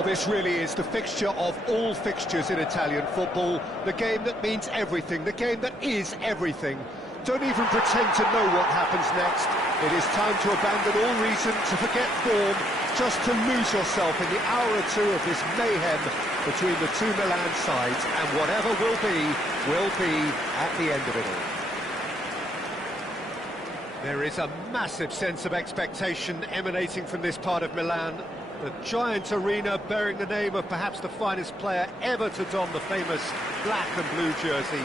Well, this really is the fixture of all fixtures in Italian football, the game that means everything, the game that is everything. Don't even pretend to know what happens next. It is time to abandon all reason, to forget form, just to lose yourself in the hour or two of this mayhem between the two Milan sides, and whatever will be at the end of it all. There is a massive sense of expectation emanating from this part of Milan. The giant arena bearing the name of perhaps the finest player ever to don the famous black and blue jersey.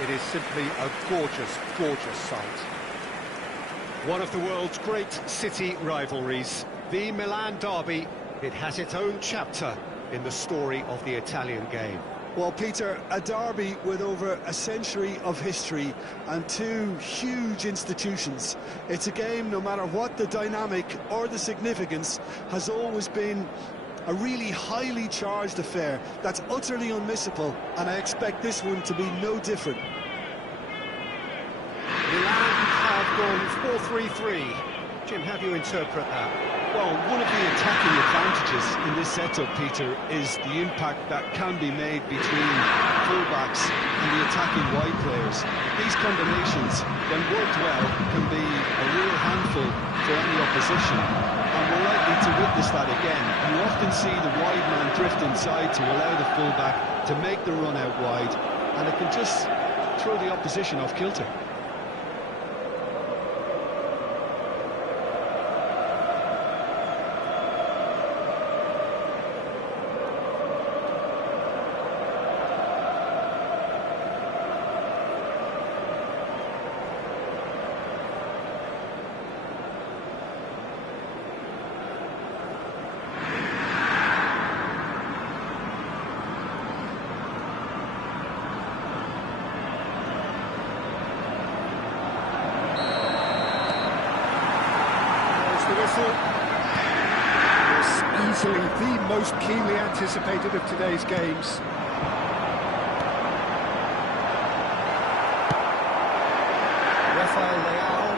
It is simply a gorgeous, gorgeous sight. One of the world's great city rivalries, the Milan derby. It has its own chapter in the story of the Italian game. Well, Peter, a derby with over a century of history and two huge institutions. It's a game, no matter what the dynamic or the significance, has always been a really highly charged affair that's utterly unmissable, and I expect this one to be no different. Milan have gone 4-3-3. Jim, how do you interpret that? Well, one of the attacking advantages in this setup, Peter, is the impact that can be made between fullbacks and the attacking wide players. These combinations, when worked well, can be a real handful for any opposition. And we're likely to witness that again. You often see the wide man drift inside to allow the fullback to make the run out wide, and it can just throw the opposition off kilter. It's easily the most keenly anticipated of today's games. Rafael Leao.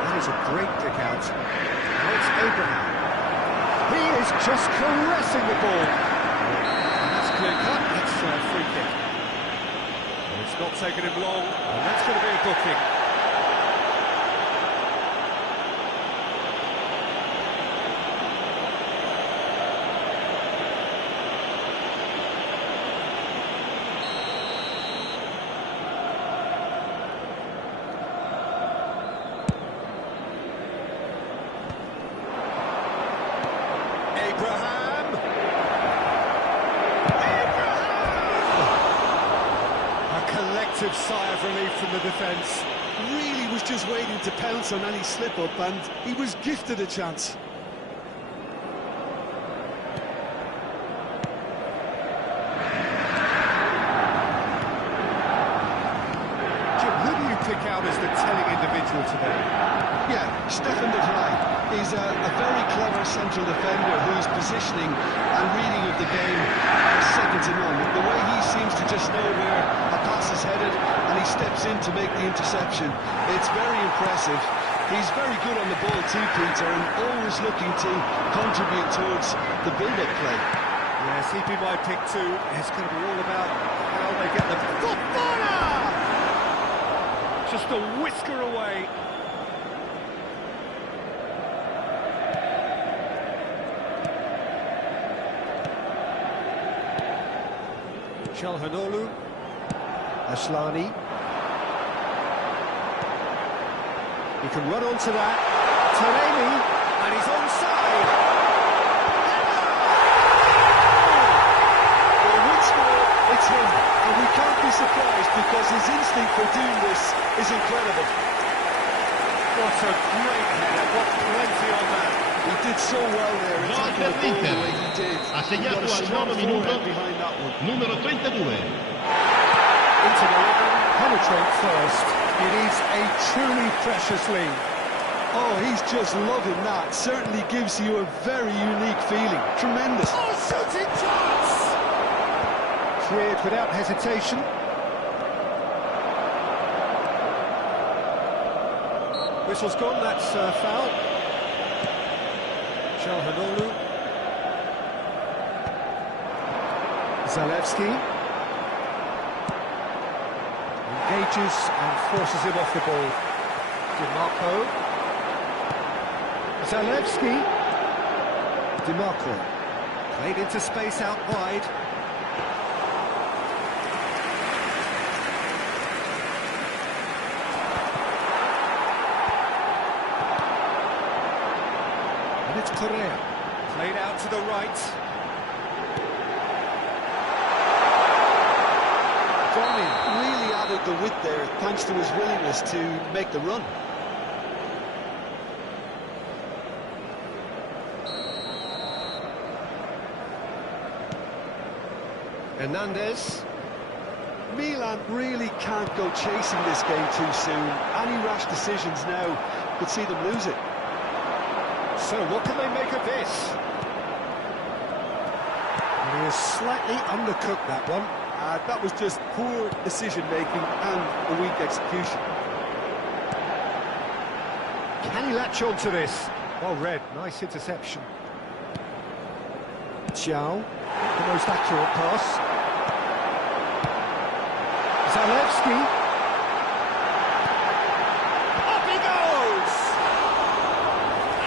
That is a great kick out. Now it's Abraham. He is just caressing the ball. And that's clear cut. That's a free kick. And it's not taken him long, and that's going to be a booking. Sigh of relief from the defence. Really was just waiting to pounce on any slip-up, and he was gifted a chance. Jim, who do you pick out as the telling individual today? Yeah, Stefan de Vrij. He's a very clever central defender whose positioning and reading of the game are second to none. The way he seems to just know where a pass is headed and he steps in to make the interception. It's very impressive. He's very good on the ball too, Peter, and always looking to contribute towards the build-up play. Yes, he'd be my pick too. It's going to be all about how they get the Fofana! Just a whisker away. Calhanoglu, Asllani. He can run onto that. Taremi, and he's onside. Well, once more, it's him, and we can't be surprised because his instinct for doing this is incredible. What a great header, what plenty on that. He did so well there in tackling the ball the way he did. Ha segnato al 9 minuto numero 32. Into the line, penetrate first. It is a truly precious lead. Oh, he's just loving that. Certainly gives you a very unique feeling. Tremendous. Oh, shooting chance! Cleared without hesitation. Whistle's gone, that's foul. Calhanoglu. Zalewski engages and forces him off the ball. DiMarco. Zalewski. DiMarco. Played into space out wide. And it's Correa. Played out to the right. Darmian really added the width there thanks to his willingness to make the run. Hernandez. Milan really can't go chasing this game too soon. Any rash decisions now could see them lose it. So what can they make of this? And he has slightly undercooked that one. That was just poor decision-making and a weak execution. Can he latch on to this? Well read, nice interception. Xiao, the most accurate pass. Zalewski. Up he goes!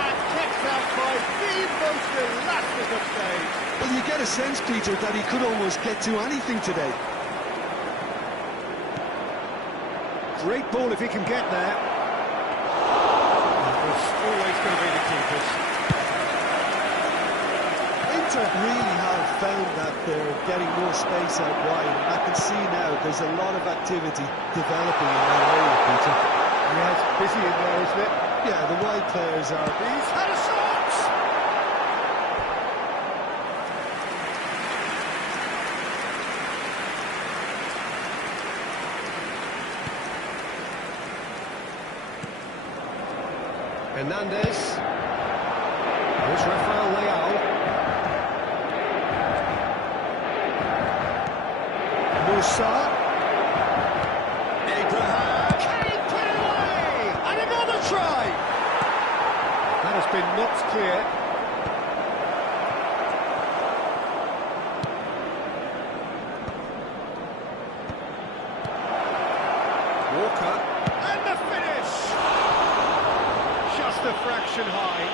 And kept out by the most elastic of plays. Well, you get a sense, Peter, that he could almost get to anything today. Great ball if he can get there. That was always going to be the keepers. Inter really have found that they're getting more space out wide, and I can see now there's a lot of activity developing in that area, Peter. Yeah, it's busy in there, isn't it? Yeah, the wide players are... He's had a shot! Hernandez. Here's Rafael Leao. Musa. Abraham. Can he put it away? And another try. That has been knocked clear. Walker. And the finish. Just a fraction high.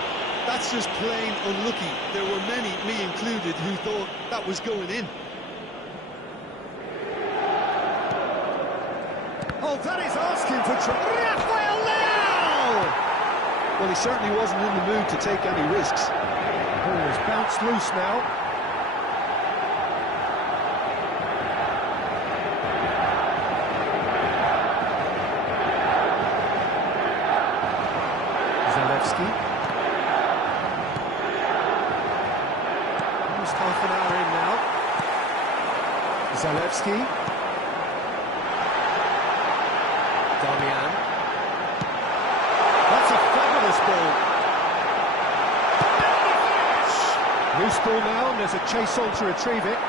That's just plain unlucky. There were many, me included, who thought that was going in. Oh, that is asking for trouble. Rafael Leao! Well, he certainly wasn't in the mood to take any risks. Ball has bounced loose now. Zalewski. Almost half an hour in now. Zalewski. Darmian. That's a fabulous ball. Loose ball now, and there's a chase on to retrieve it.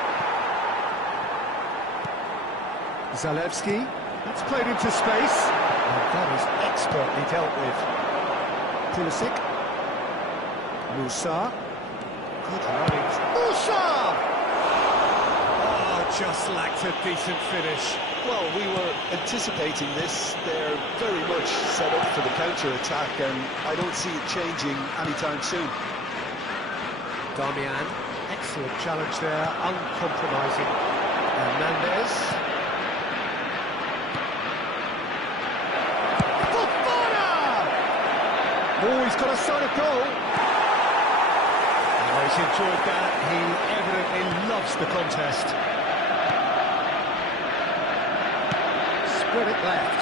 Zalewski. That's played into space. And that is expertly dealt with. Pulisic. Musa. Good running. Musa! Oh, just lacked a decent finish. Well, we were anticipating this. They're very much set up for the counter-attack, and I don't see it changing anytime soon. Darmian. Excellent challenge there, uncompromising. Hernandez. Oh, he's got a solid goal. Oh, he's enjoyed that. He evidently loves the contest. Spread it left.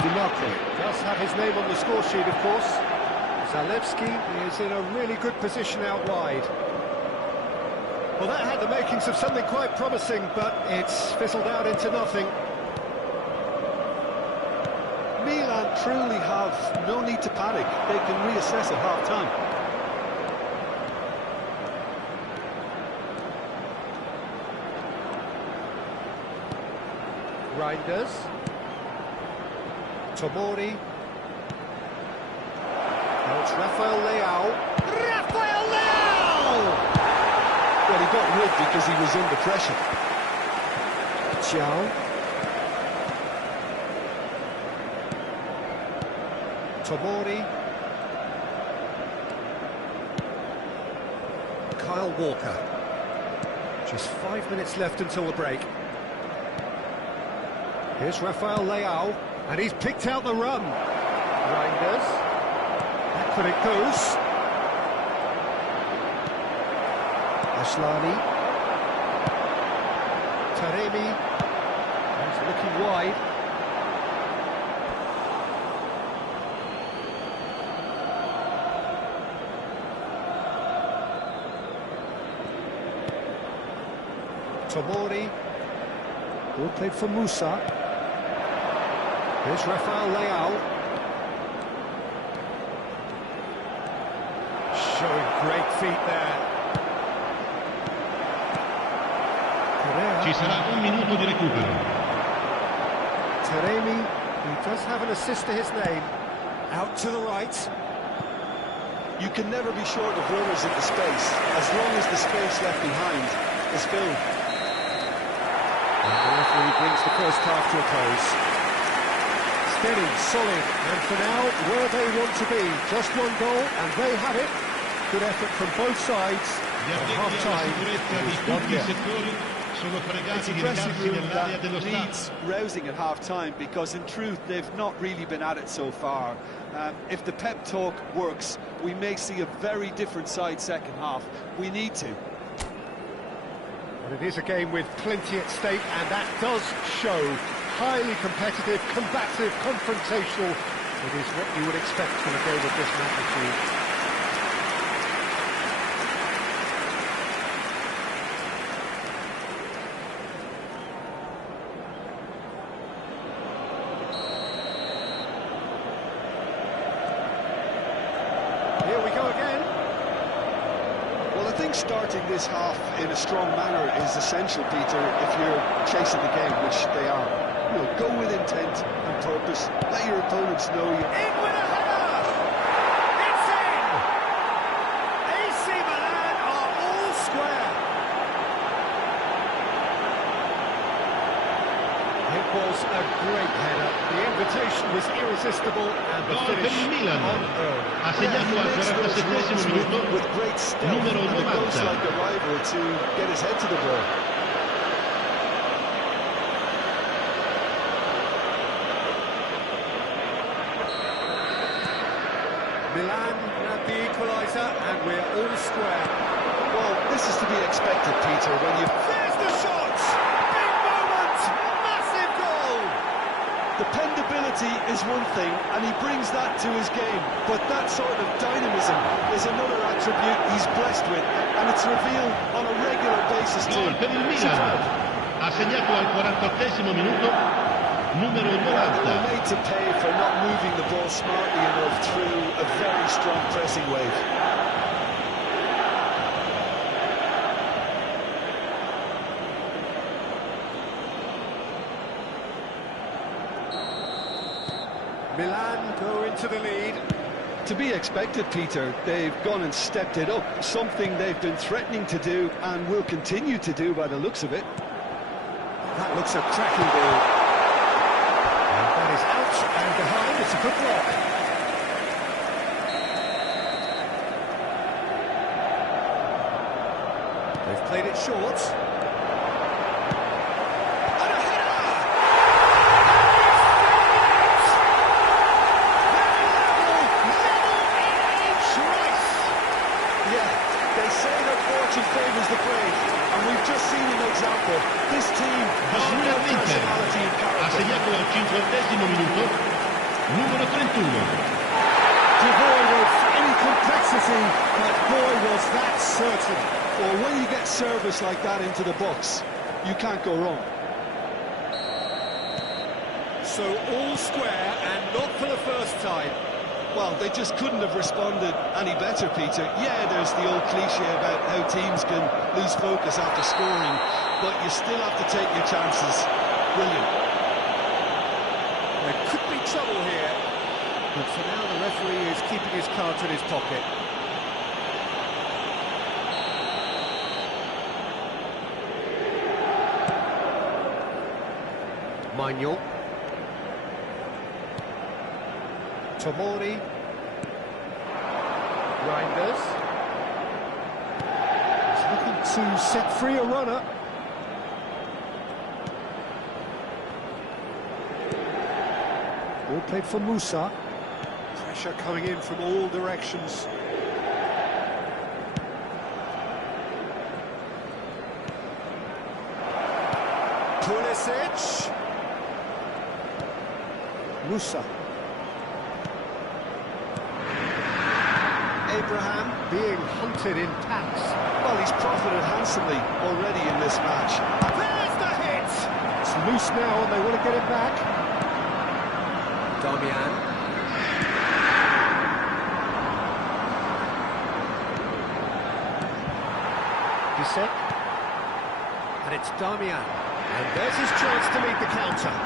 DiMarco does have his name on the score sheet, of course. Zalewski is in a really good position out wide. Well, that had the makings of something quite promising, but it's fizzled out into nothing. Milan truly have no need to panic. They can reassess at half-time. Reinders. Tomori. Now it's Rafael Leao. Rafael Leao! Well, he got rid because he was under pressure. Chiao. Tomori. Kyle Walker. Just 5 minutes left until the break. Here's Rafael Leao, and he's picked out the run. Reinders. Back when it goes. Ashlani. Taremi. He's looking wide. Tomori. Ball played for Musa. Here's Rafael Leao. Showing great feet there. Ci sarà un minuto di recupero. Taremi, he does have an assist to his name. Out to the right. You can never be short of runners into space, as long as the space left behind is filled. And the referee brings the first half to a close. Steady, solid, and for now, where they want to be. Just one goal, and they have it. Good effort from both sides. At half-time, It's a dressing room that needs rousing at half-time, because in truth, they've not really been at it so far. If the pep talk works, we may see a very different side second half. We need to. Well, it is a game with plenty at stake, and that does show. Highly competitive, combative, confrontational. It is what you would expect from a game of this magnitude. Here we go again. Well, I think starting this half in a strong manner is essential, Peter, if you're chasing the game, which they are. You know, go with intent and purpose. Let your opponents know you. In with a header! It's in! AC Milan are all square. It was a great header. The invitation was irresistible, and the Gol per finish il Milan. unearned. Ha segnato al 47esimo minuto with great stealth, numero and it goes 90. like a rival to get his head to the ball. Milan grabbed the equaliser, and we're all square. Well, this is to be expected, Peter, when you... There's the shot! Big moment! Massive goal! Dependability is one thing, and he brings that to his game, but that sort of dynamism is another attribute he's blessed with, and it's revealed on a regular basis too. Gol per il Milan. Superb. Ha segnato al 48esimo minuto numero They were 90. made to pay for not moving the ball smartly enough through a very strong pressing wave. Milan go into the lead. To be expected, Peter. They've gone and stepped it up, something they've been threatening to do and will continue to do by the looks of it. That looks a cracking ball. And that is out and behind. It's a good block. They've played it short. And a header! Yeah, they say that fortune favours the brave, and we've just seen an example. This team has Gol real per l'Inter. personality and Ha character. segnato al 50esimo minuto numero 31. Devoid of any complexity, but boy was that certain. Well, when you get service like that into the box, you can't go wrong. So all square, and not for the first time. Well, they just couldn't have responded any better, Peter. Yeah, there's the old cliche about how teams can lose focus after scoring, but you still have to take your chances. Brilliant. There could be trouble here, but for now the referee is keeping his cards in his pocket. Manuel. Tomori. Reinders. He's looking to set free a runner. Ball played for Musa. Pressure coming in from all directions. Pulisic. Musa. Abraham being hunted in packs. Well, he's profited handsomely already in this match. There's the hit! It's loose now and they want to get it back. Darmian. Bisek. And it's Darmian. And there's his chance to lead the counter.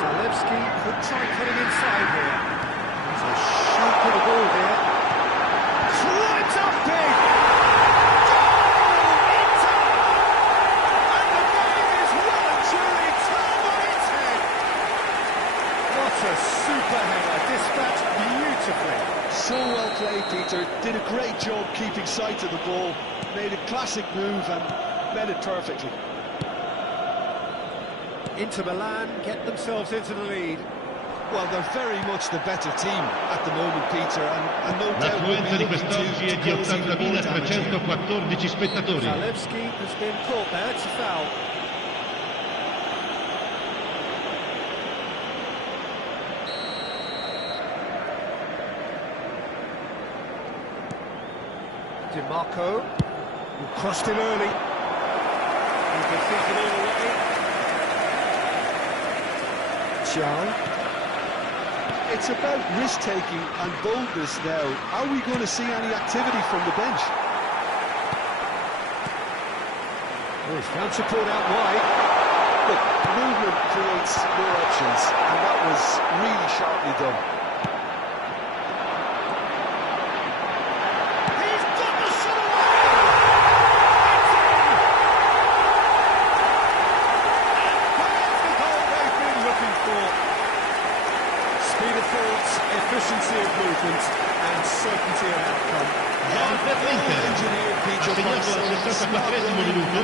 Zalewski could try cutting inside here. He's a shoot of the ball here. Right up big! Goal! Inter! And the game is well and truly turned on its head. What a super header, dispatched beautifully. So well played, Peter. Did a great job keeping sight of the ball. Made a classic move and met it perfectly. Inter Milan get themselves into the lead. Well, they're very much the better team at the moment, Peter, and no doubt will L'affluenza be di looking quest'oggi è to di close even more damage here. 80.314 spettatori. Zalewski has been caught there, it's a foul. Di Marco, who crossed him early. You can think it all away. Xiao. It's about risk-taking and boldness now. Are we going to see any activity from the bench? Oh, he's found support out wide. Look, movement creates more options, and that was really sharply done. He's got the shot away! It's in! And there's the goal they've been looking for. Speed of thought, efficiency of movement, and certainty of outcome. Gol per l'Inter. Assegnato al 64esimo minuto.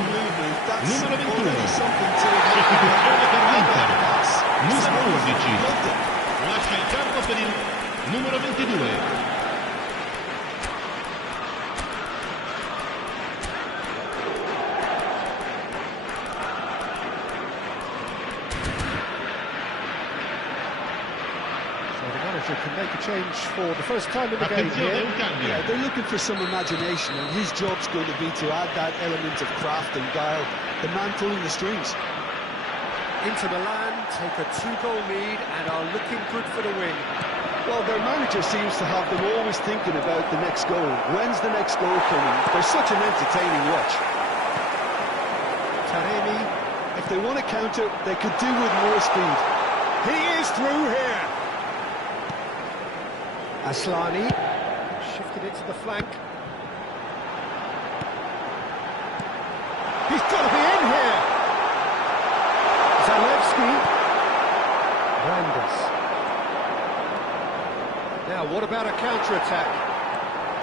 Numero 21. Sostituzione per l'Inter. Numero 11. Lascia il campo per il numero 22. Can make a change for the first time in the game Attenzione, here. un cambio. Yeah, they're looking for some imagination, and his job's going to be to add that element of craft and guile, the man pulling the strings. Inter Milan take a 2-goal lead and are looking good for the win. Well, their manager seems to have them always thinking about the next goal. When's the next goal coming? They're such an entertaining watch. Taremi. If they want to counter, they could do with more speed. He is through here. Aslani shifted it to the flank. He's got to be in here. Zalewski. Reinders. Now, what about a counter-attack?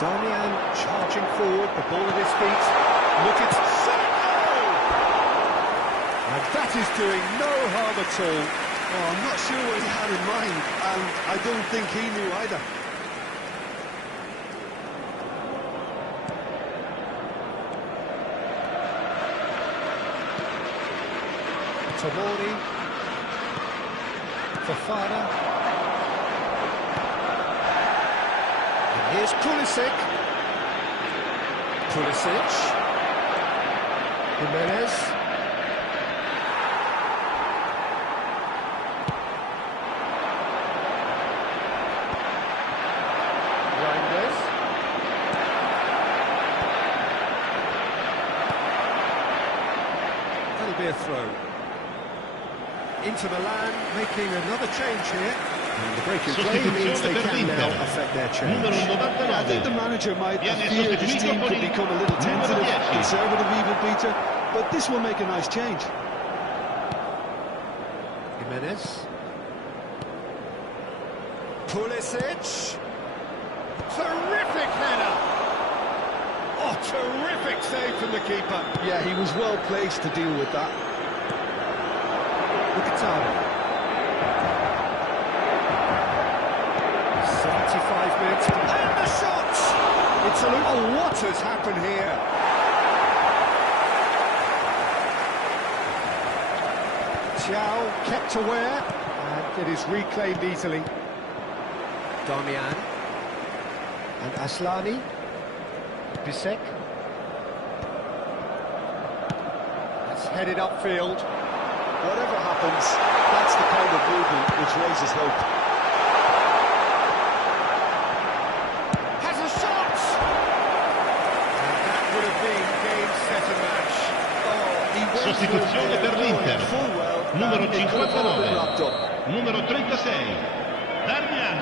Darmian charging forward, the ball at his feet. Look, it's goal! And that is doing no harm at all. Oh, I'm not sure what he had in mind, and I don't think he knew either. Tomori, Fofana, and here's Pulisic, Jimenez, Reinders, that'll be a throw. Inter Milan making another change here. And the break in play means they can now affect their change. Numero 99. I think the manager might Viene fear his sostituito team con could il become a little numero tentative, 10. conservative even, Peter, but this will make a nice change. Jimenez. Pulisic. Terrific header! Oh, terrific save from the keeper. Yeah, he was well placed to deal with that. Mkhitaryan. 75 minutes. And the shot! It's a look. Oh, what has happened here? Thiaw kept aware, and it is reclaimed easily. Darmian. And Aslani. Bisek. It's headed upfield. Whatever happens, that's the kind of movement which raises hope. Has a shot! And that would have been game, set and match. Sostituzione per l'Inter. Numero 59. Numero 36. Darmian.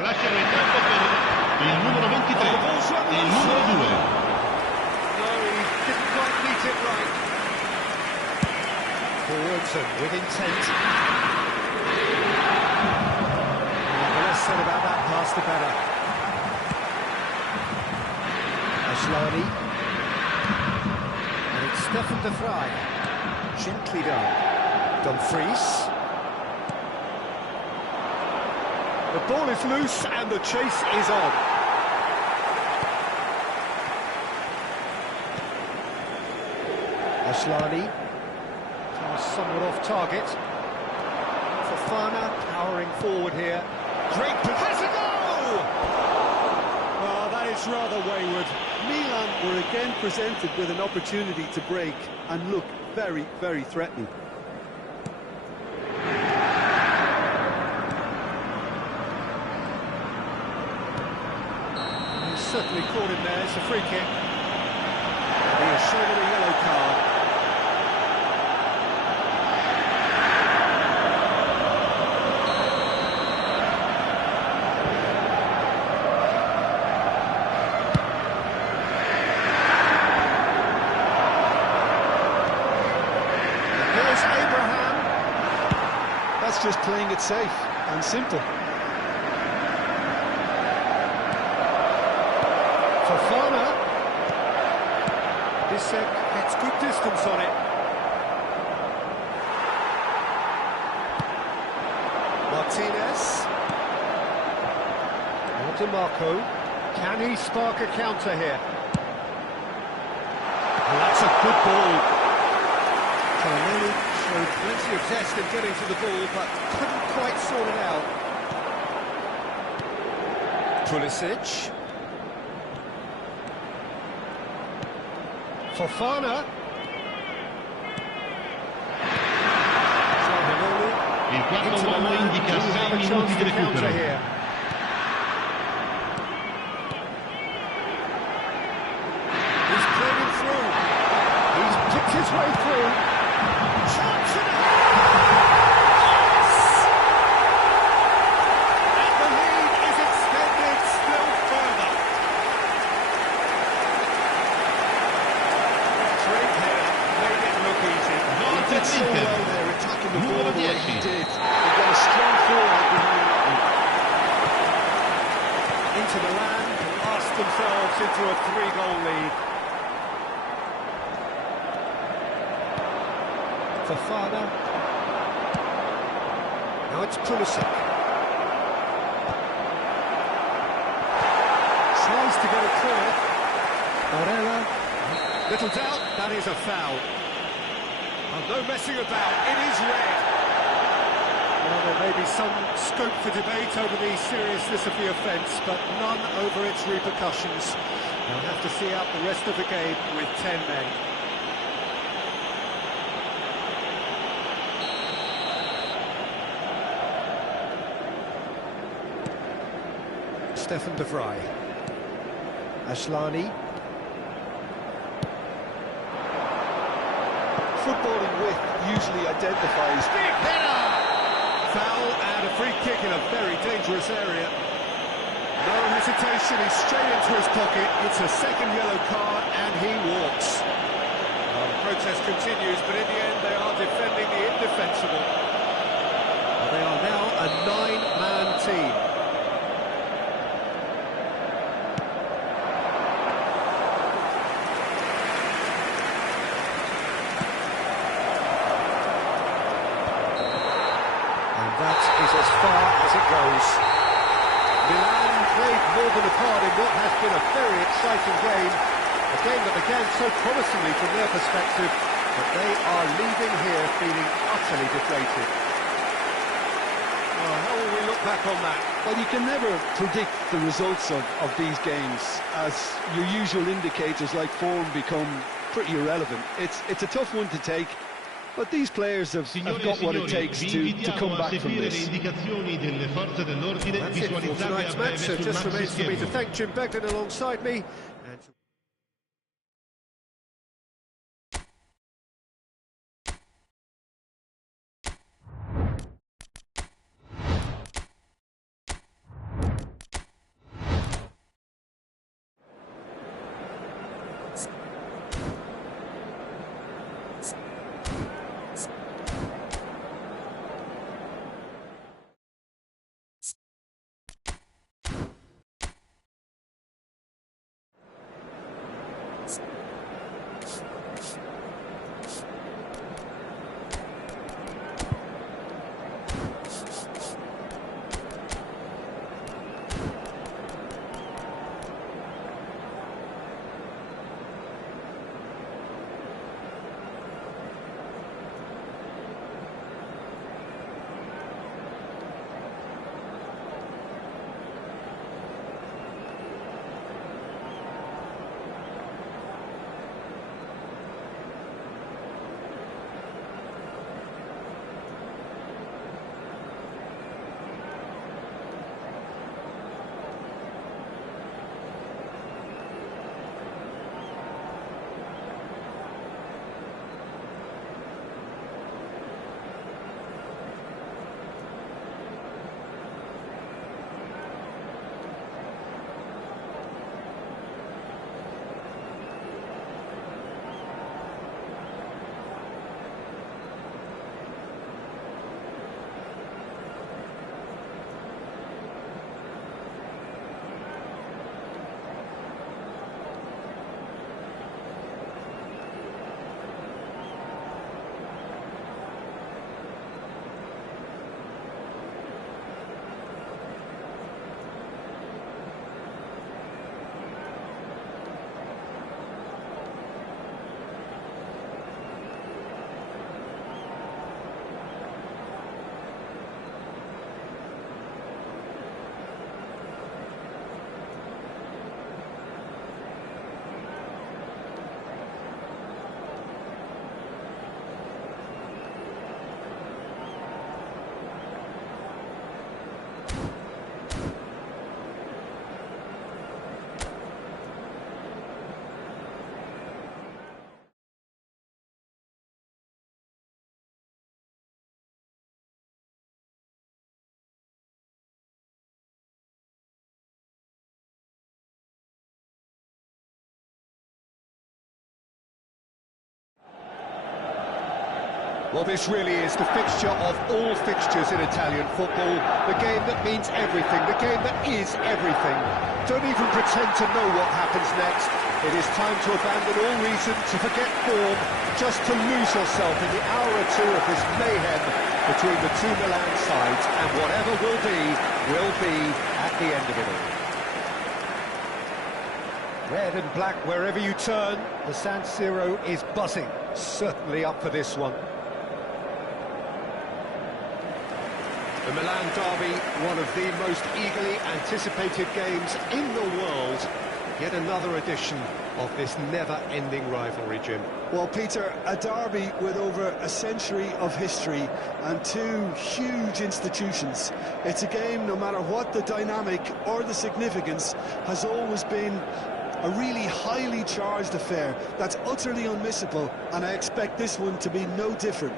Lasciano il campo per il numero 23 e il numero 2. No, he didn't quite meet it right. Forwards and with intent. The less said about that pass, the better. Aslani. And it's Stefan de Vrij. Gently done. Dumfries. The ball is loose and the chase is on. Aslani. Somewhat off target. Fofana powering forward here. Great has a goal! Well, that is rather wayward. Milan were again presented with an opportunity to break and look very, very threatening. He's certainly caught him there. It's a free kick. He is shown a yellow card. That's just playing it safe and simple. Fofana. Bisek gets good distance on it. Martinez. DeMarco. Can he spark a counter here? Well, that's a good ball. Calamini showed plenty of zest in getting to the ball, but couldn't quite sort it out. Pulisic. Fofana. Il quarto uomo indica 6 minuti di recupero. He's played it through. He's picked his way through. Chance and yes! And the lead is extended still further. Great header, made it look easy. Gol per l'Inter. They're attacking the ball Numero the way he 10. did. They've got a strong forward behind that one. Inter Milan lost themselves into a 3-goal lead. Fofana. Now it's Pulisic. Tries to get it clear. Barella. Little doubt, that is a foul. Oh, no messing about, it is red. Well, there may be some scope for debate over the seriousness of the offence, but none over its repercussions. They'll have to see out the rest of the game with 10 men. Stefan de Vrij. Aslani. Footballing width usually identifies. Big header! Foul and a free kick in a very dangerous area. No hesitation, he's straight into his pocket. It's a second yellow card and he walks. Well, the protest continues, but in the end they are defending the indefensible. Well, they are now a 9-man team. And that is as far as it goes. Milan played more than a part in what has been a very exciting game. A game that began so promisingly from their perspective, but they are leaving here feeling utterly deflated. Well, how will we look back on that? Well, you can never predict the results of these games, as your usual indicators like form become pretty irrelevant. It's a tough one to take, but these players have got what it takes to come back from this. That's it for tonight's match, so it just remains for me to thank Jim Beglin alongside me. And well, this really is the fixture of all fixtures in Italian football. The game that means everything, the game that is everything. Don't even pretend to know what happens next. It is time to abandon all reason, to forget form, just to lose yourself in the hour or two of this mayhem between the two Milan sides, and whatever will be at the end of it all. Red and black wherever you turn, the San Siro is buzzing, certainly up for this one. The Milan derby, one of the most eagerly anticipated games in the world. Yet another edition of this never-ending rivalry, Jim. Well, Peter, a derby with over a century of history and two huge institutions. It's a game, no matter what the dynamic or the significance, has always been a really highly charged affair that's utterly unmissable, and I expect this one to be no different.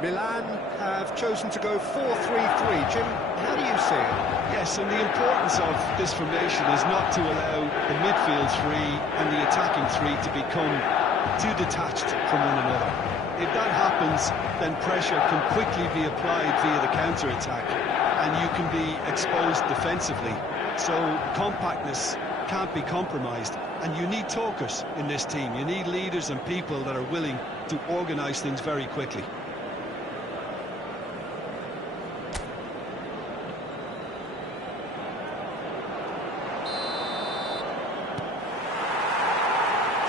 Milan have chosen to go 4-3-3. Jim, how do you see it? Yes, and the importance of this formation is not to allow the midfield three and the attacking three to become too detached from one another. If that happens, then pressure can quickly be applied via the counter-attack, and you can be exposed defensively. So compactness can't be compromised, and you need talkers in this team. You need leaders and people that are willing to organise things very quickly.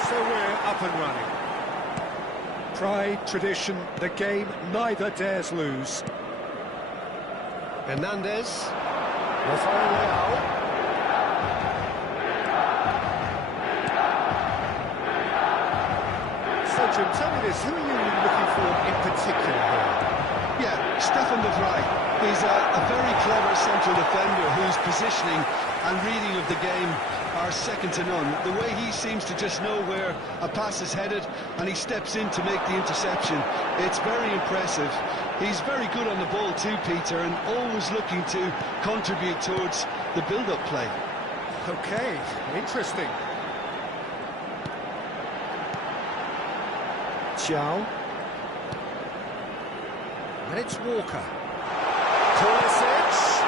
So we're up and running. Pride, tradition, the game neither dares lose. Hernandez. Rafael Leao. So Jim, tell me this, who are you looking for in particular here? Yeah, Stefan de Vrij. He's a very clever central defender whose positioning and reading of the game are second to none. The way he seems to just know where a pass is headed and he steps in to make the interception, it's very impressive. He's very good on the ball too, Peter, and always looking to contribute towards the build-up play. Okay, interesting. Thiaw. And it's Walker. Pulisic.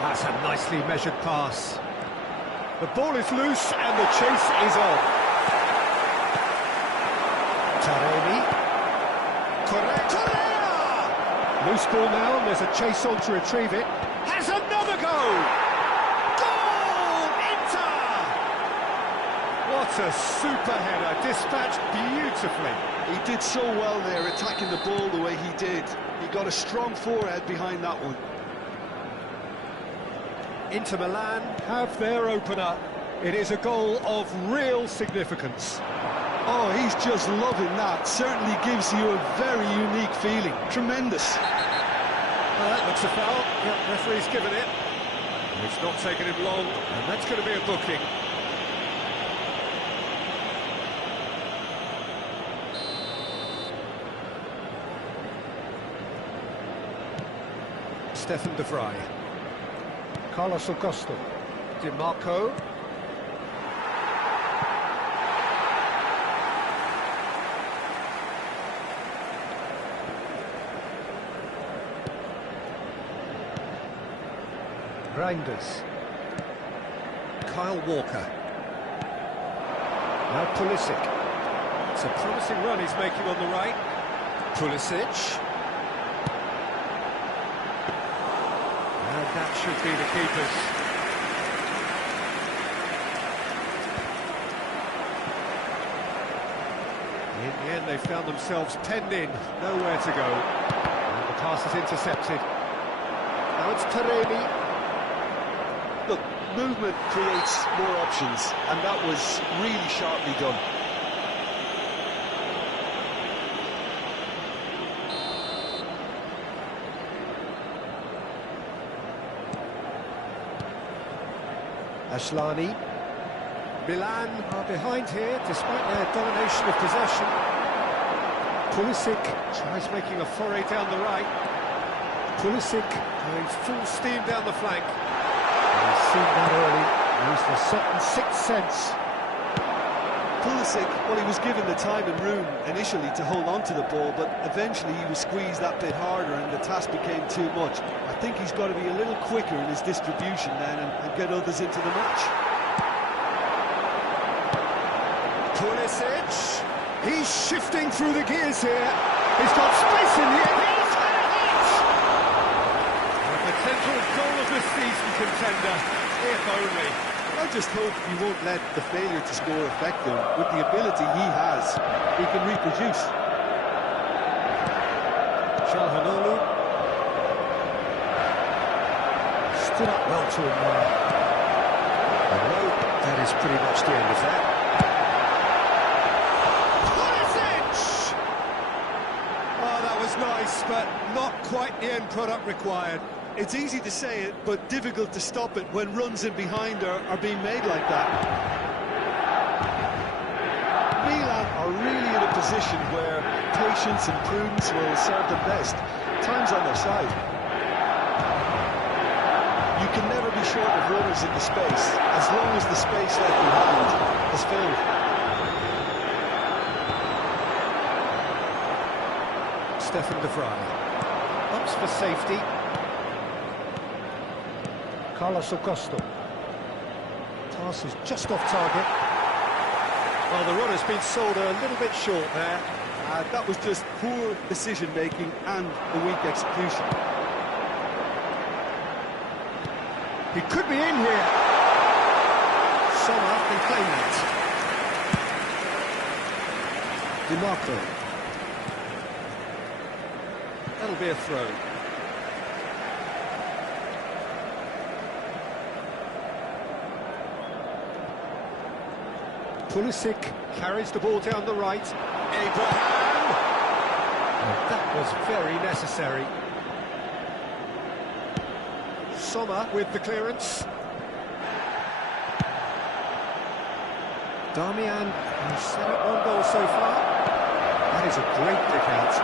That's a nicely measured pass. The ball is loose and the chase is on. Taremi. Correa! Loose ball now, and there's a chase on to retrieve it. Has another goal! Goal! Inter! What a super header, dispatched beautifully. He did so well there, attacking the ball the way he did. He got a strong forehead behind that one. Inter Milan have their opener. It is a goal of real significance. Oh, he's just loving that. Certainly gives you a very unique feeling. Tremendous. Well, that looks a foul. Yep, referee's given it. It's not taken him long, and that's going to be a booking. Stefan de Vrij. Carlos Augusto. Di Marco. Reinders. Kyle Walker. Now Pulisic. It's a promising run he's making on the right. Pulisic. And that should be the keepers. In the end, they found themselves penned in, nowhere to go. And the pass is intercepted. Now it's Taremi. Look, movement creates more options, and that was really sharply done. Ashlani. Milan are behind here, despite their domination of possession. Pulisic tries making a foray down the right. Pulisic going full steam down the flank. He's seen that early, used a certain sixth sense. Pulisic, well, he was given the time and room initially to hold on to the ball, but eventually he was squeezed that bit harder and the task became too much. I think he's got to be a little quicker in his distribution then and get others into the match. Pulisic, he's shifting through the gears here. He's got space in the end. He's had a hit! A potential goal of the season contender, if only. I just hope he won't let the failure to score affect him. With the ability he has, he can reproduce. Calhanoglu. Stood up well to him there. No, that is pretty much the end of that. Pulisic! Oh, that was nice, but not quite the end product required. It's easy to say it, but difficult to stop it when runs in behind are being made like that. Milan are really in a position where patience and prudence will serve them best. Time's on their side. You can never be short of runners in the space, as long as the space left behind is filled. Stefan de Vrij. Ups for safety. Carlos Augusto. Pass is just off target. Well, the runner's been sold a little bit short there. That was just poor decision-making and a weak execution. He could be in here. Sommer can claim that. DiMarco. That'll be a throw. Pulisic carries the ball down the right. Abraham! Oh, that was very necessary. Sommer with the clearance. Darmian has set up one goal so far. That is a great pick out.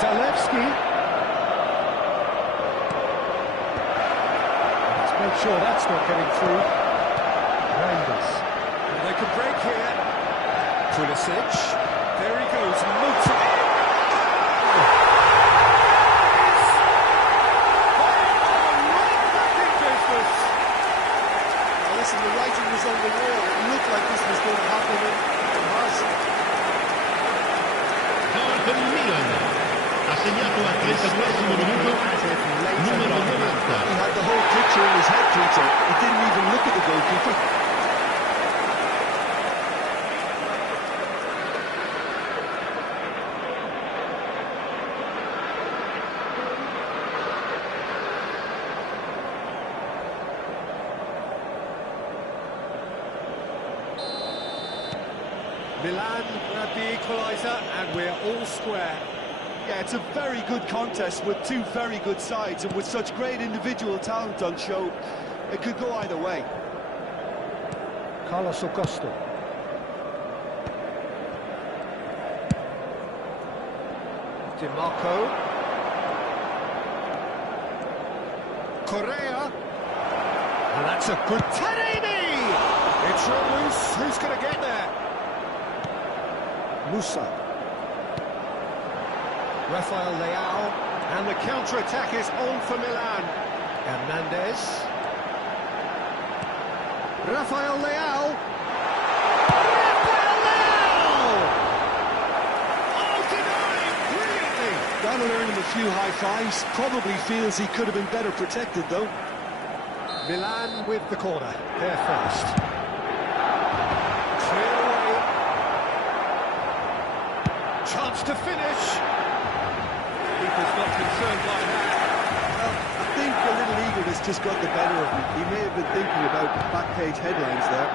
Zalewski. Let's make sure that's not getting through. Rangers. Well, they can break here. Pulisic. There he goes, motoring in. Listen, the writing was on the wall. It looked like this was going to happen, and it has. Gol per il Milan. Ha segnato al 32esimo minuto numero 90. He had the whole picture in his head, Peter. He didn't even look at the goalkeeper. Milan grab the equaliser, and we're all square. Yeah, it's a very good contest with two very good sides, and with such great individual talent on show, it could go either way. Carlos Augusto. DiMarco. Correa. And that's a good Taremi! It's run loose. Who's going to get there? Musa. Rafael Leao. And the counter-attack is on for Milan. Hernandez. Rafael Leao. Rafael Leao! Oh, denied brilliantly! That'll earn him a few high fives. Probably feels he could have been better protected, though. Milan with the corner. They're first. Clear away. Chance to finish. Keeper's not concerned by that. Well, I think a little eagerness just got the better of him. He may have been thinking about back page headlines there.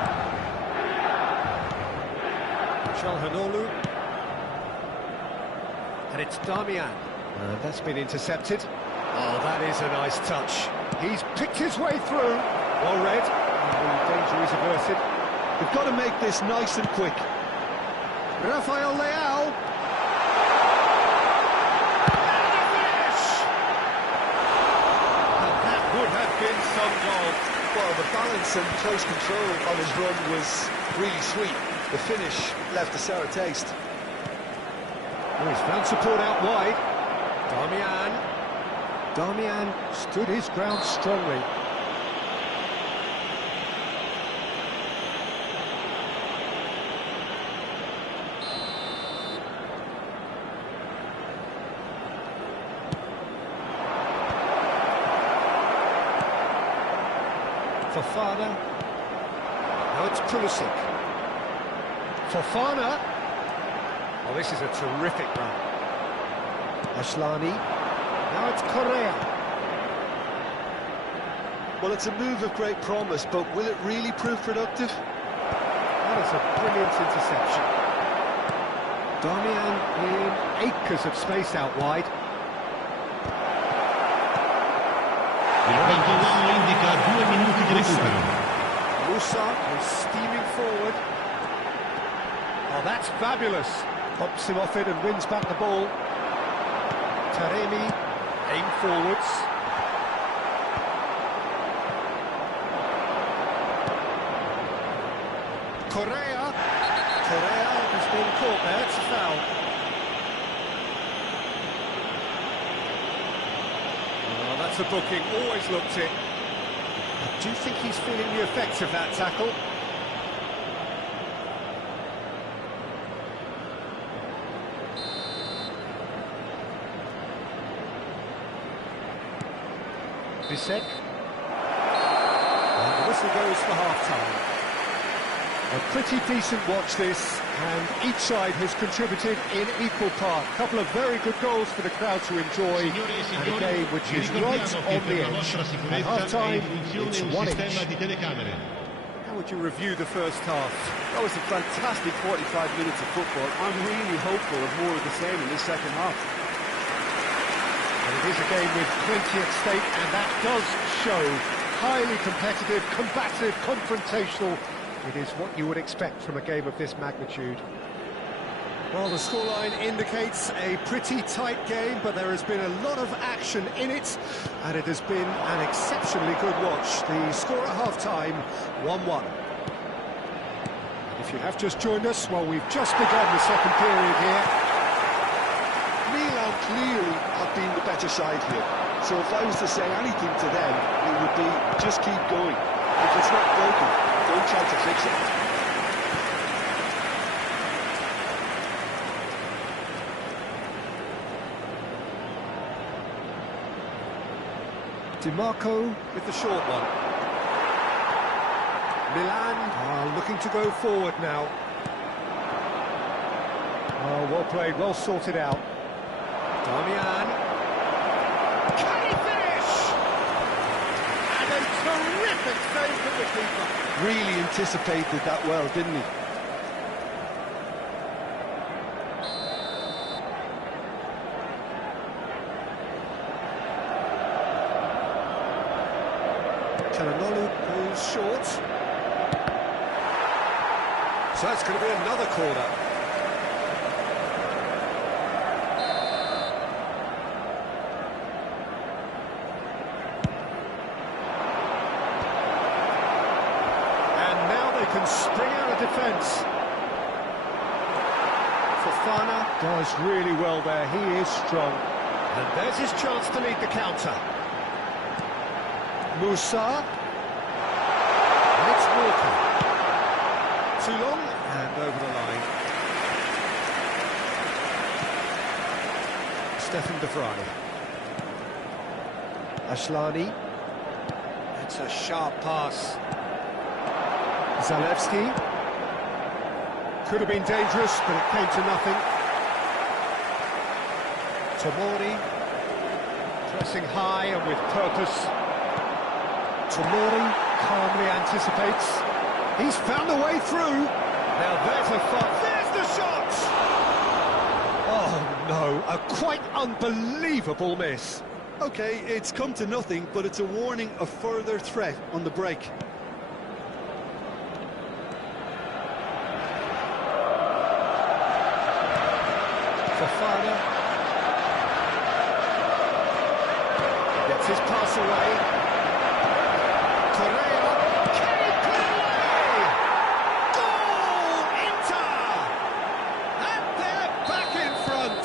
Çalhanoğlu. And it's Darmian. That's been intercepted. Oh, that is a nice touch. He's picked his way through. Well read. The danger is averted. They've got to make this nice and quick. Rafael Leao. And a finish! And that would have been some goal. Well, the balance and close control on his run was really sweet. The finish left a sour taste. Oh, he's found support out wide. Darmian stood his ground strongly. Fofana. Now it's Pulisic. Fofana. Oh, this is a terrific run. Asllani. Now it's Correa. Well, it's a move of great promise, but will it really prove productive? That is a brilliant interception. Darmian in acres of space out wide. Il controllo indica 2 minuti di recupero. Musa is steaming forward. Oh, that's fabulous. Pops him off it and wins back the ball. Taremi, aim forwards. Correa has been caught there, it's a foul. Oh, that's a booking, always looked it. I do think he's feeling the effects of that tackle. Bisek. And the whistle goes for half-time. A pretty decent watch this, and each side has contributed in equal part. A couple of very good goals for the crowd to enjoy, and a game which is right on the edge. At half-time, it's 1-1. How would you review the first half? That was a fantastic 45 minutes of football. I'm really hopeful of more of the same in this second half. And it is a game with plenty at stake, and that does show. Highly competitive, combative, confrontational. It is what you would expect from a game of this magnitude. Well, the scoreline indicates a pretty tight game, but there has been a lot of action in it, and it has been an exceptionally good watch. The score at half-time, 1-1. If you have just joined us, well, we've just begun the second period here. Milan clearly have been the better side here. So if I was to say anything to them, it would be just keep going. If it's not broken, don't try to fix it. DiMarco with the short one. Milan are looking to go forward now. Oh, well played, well sorted out. Damian. Can he finish? And a terrific save from the keeper. Really anticipated that well, didn't he? Çalhanoğlu goes short. So that's going to be another corner. Can spring out of defence. Fofana does really well there, he is strong. And there's his chance to lead the counter. Musa. And it's Walker. Too long, and over the line. Stefan de Vrij. Asllani. It's a sharp pass. Zalewski. Could have been dangerous, but it came to nothing. Tomori. Pressing high and with purpose. Tomori calmly anticipates. He's found a way through. Now there's a shot. There's the shot! Oh no, a quite unbelievable miss. Okay, it's come to nothing, but it's a warning of further threat on the break. Fofana gets his pass away. Correa, can he put it away? Goal! Inter! And they're back in front.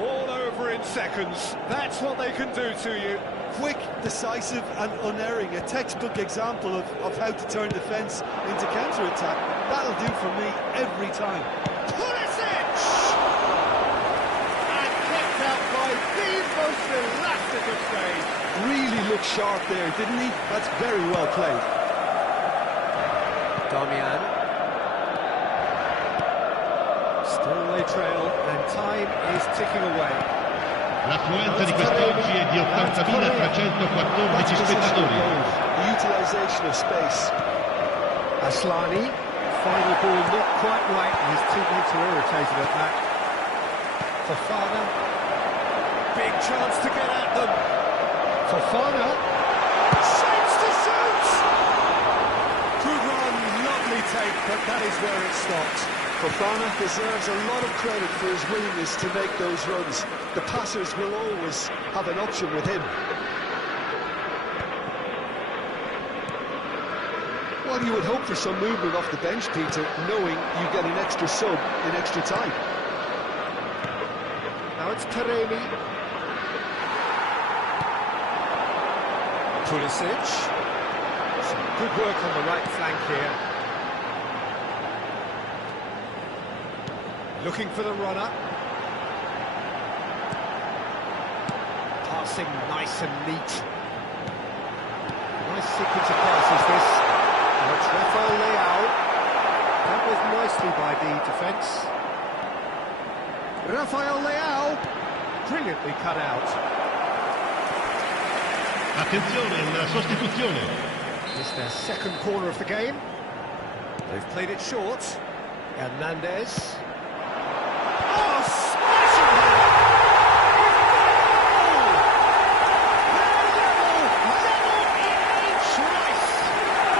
All over in seconds. That's what they can do to you. Quick, decisive and unerring. A textbook example of how to turn defence into counter-attack. That'll do for me every time. Most elastic of stage. Really looked sharp there, didn't he? That's very well played. Damian. Still they trail, and time is ticking away. L'affluenza di quest'oggi è di 80.314 spettatori. The utilisation of space. Asllani. Final ball not quite right, and his teammates are irritated at that. Fofana. Big chance to get at them. Fofana. Shapes to shoot! Good run, lovely take, but that is where it stopped. Fofana deserves a lot of credit for his willingness to make those runs. The passers will always have an option with him. Well, you would hope for some movement off the bench, Peter, knowing you get an extra sub in extra time. Now it's Taremi. Pulisic. Some good work on the right flank here. Looking for the runner. Passing nice and neat. Nice sequence of passes this. Now it's Rafael Leao. That was nicely by the defence. Rafael Leao. Brilliantly cut out. Attenzione, una sostituzione. It's their second corner of the game. They've played it short. Hernandez. Oh, smashing header! Level in each race!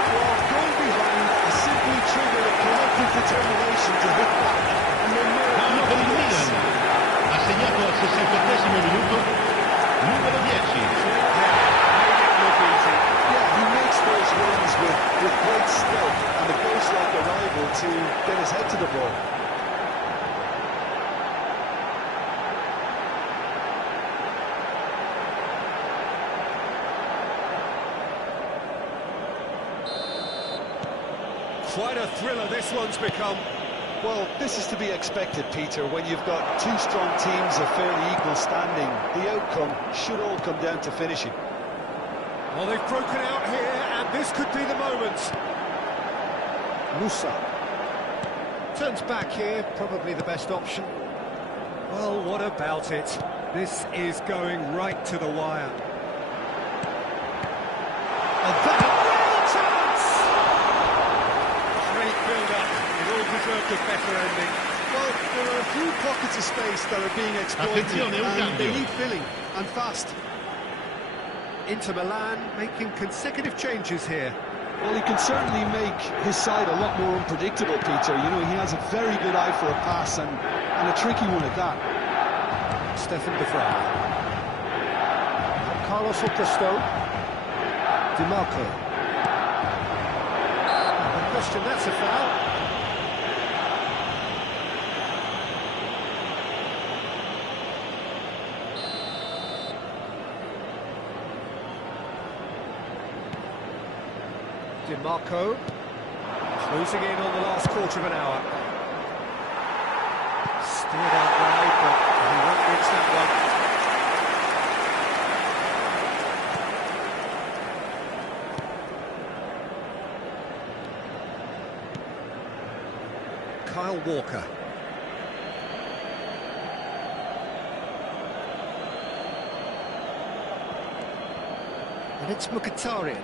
Well, goal behind has simply triggered a collective determination to hit back. And they're more Fallo per il Milan. Ha segnato al 68esimo minuto numero 10. He makes those runs with great stealth and a ghost-like arrival to get his head to the ball. Quite a thriller this one's become. Well, this is to be expected, Peter, when you've got two strong teams of fairly equal standing. The outcome should all come down to finishing. Well, they've broken out here, and this could be the moment. Musa. Turns back here, probably the best option. Well, what about it? This is going right to the wire. And that real chance! Great build-up. It all deserved a better ending. Well, there are a few pockets of space that are being exploited, Attenzione, un and they cambio. need filling, and fast. Inter Milan making consecutive changes here. Well, he can certainly make his side a lot more unpredictable, Peter. You know, he has a very good eye for a pass, and a tricky one at that. Stefan de Vrij. Carlos Augusto. Di Marco. No question, that's a foul. Di Marco. Closing in on the last quarter of an hour. Steered out wide, but he won't reach that one. Kyle Walker. And it's Mkhitaryan.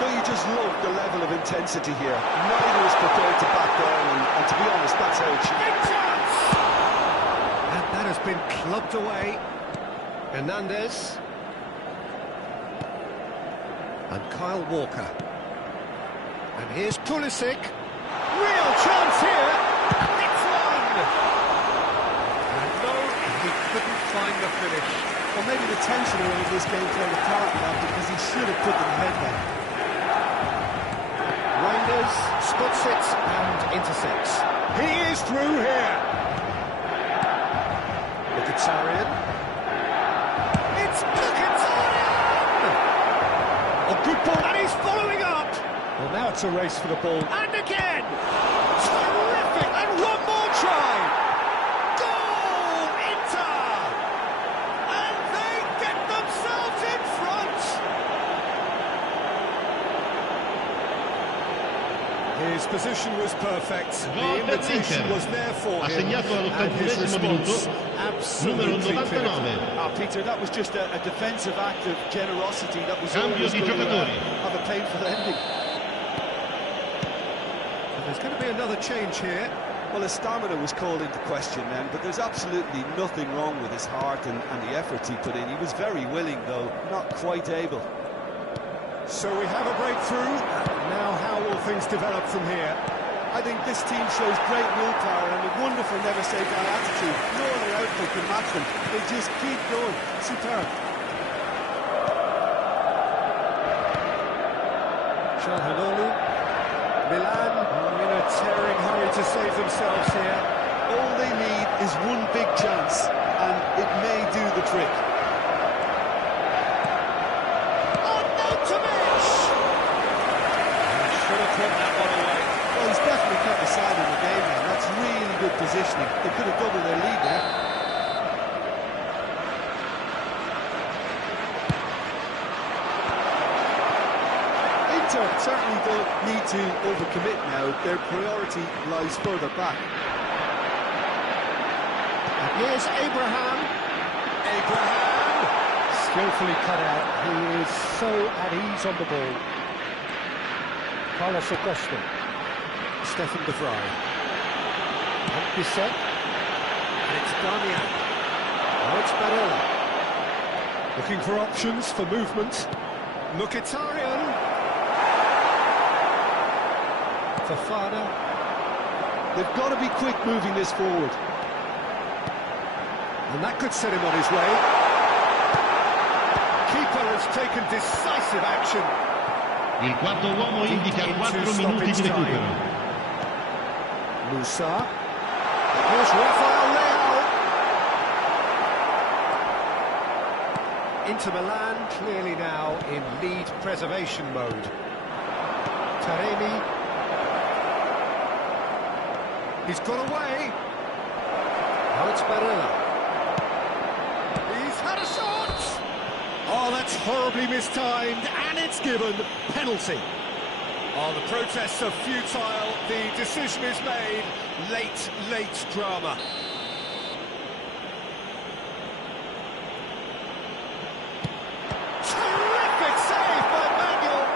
Don't you just love the level of intensity here? Neither is prepared to back down, and to be honest, that's how it should be. Big chance! And that has been clubbed away. Hernandez. And Kyle Walker. And here's Pulisic. Real chance here! And it's one! And no, he couldn't find the finish. Well, maybe the tension around this game played a part in that, because he should have put them ahead there. Reinders spots it and intercepts. He is through here. Mkhitaryan. It's Mkhitaryan! A good ball, and he's following up. Well, now it's a race for the ball. And again! Terrific! And one more try! Goal! Inter! And they get themselves in front! His position was perfect. Gol The per invitation l'Inter. was there for Ha him. segnato And his all'81esimo response, minuto, numero absolutely 99. clinical. Peter, that was just a defensive act of generosity that was Cambio always di going to giocatori. have a painful ending. And there's going to be another change here. Well, his stamina was called into question then, but there's absolutely nothing wrong with his heart and the efforts he put in. He was very willing, though, not quite able. So we have a breakthrough. Now, how will things develop from here? I think this team shows great willpower and a wonderful never-say-die attitude. No other output can match them. They just keep going. Superb. Çalhanoğlu. Milan are in a tearing hurry to save themselves here. All they need is one big chance, and it may do the trick. Arnautovic! Should have put that one away. Well, he's definitely kept the side in the game now. That's really good positioning. They could have doubled their lead there. Inter certainly don't need to overcommit now. Their priority lies further back. And here's Abraham. Abraham! Skillfully cut out. He is so at ease on the ball. Carlos Acosta. Stefan de Vrij. And Bisset. And it's Darmian. Now it's Barella. Looking for options for movement. Mkhitaryan. Fofana. They've got to be quick moving this forward. And that could set him on his way. Keeper has taken decisive action. Il quarto uomo indica 4 minuti di recupero. Musa. Here's Rafael Leao. Inter Milan clearly now in lead preservation mode. Taremi. He's got away. Now it's Barella. He's had a shot! Oh, that's horribly mistimed, and it's given. Penalty. Oh, the protests are futile. The decision is made. Late drama. Terrific save by Manuel.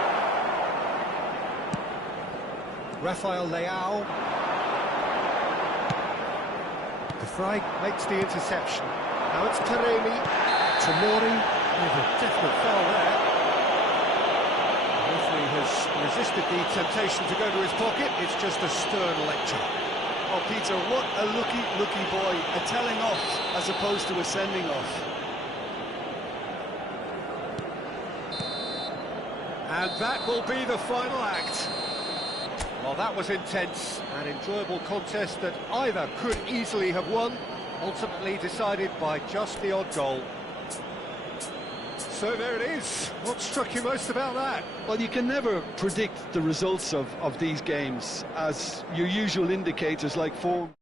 Rafael Leao. De Vrij makes the interception. Now it's Taremi. Tomori with a definite foul there. The referee has resisted the temptation to go to his pocket. It's just a stern lecture. Oh, Peter, what a lucky boy. A telling off as opposed to a sending off. And that will be the final act. Well, that was intense, an enjoyable contest that either could easily have won, ultimately decided by just the odd goal. So there it is. What struck you most about that? Well, you can never predict the results of these games, as your usual indicators like form.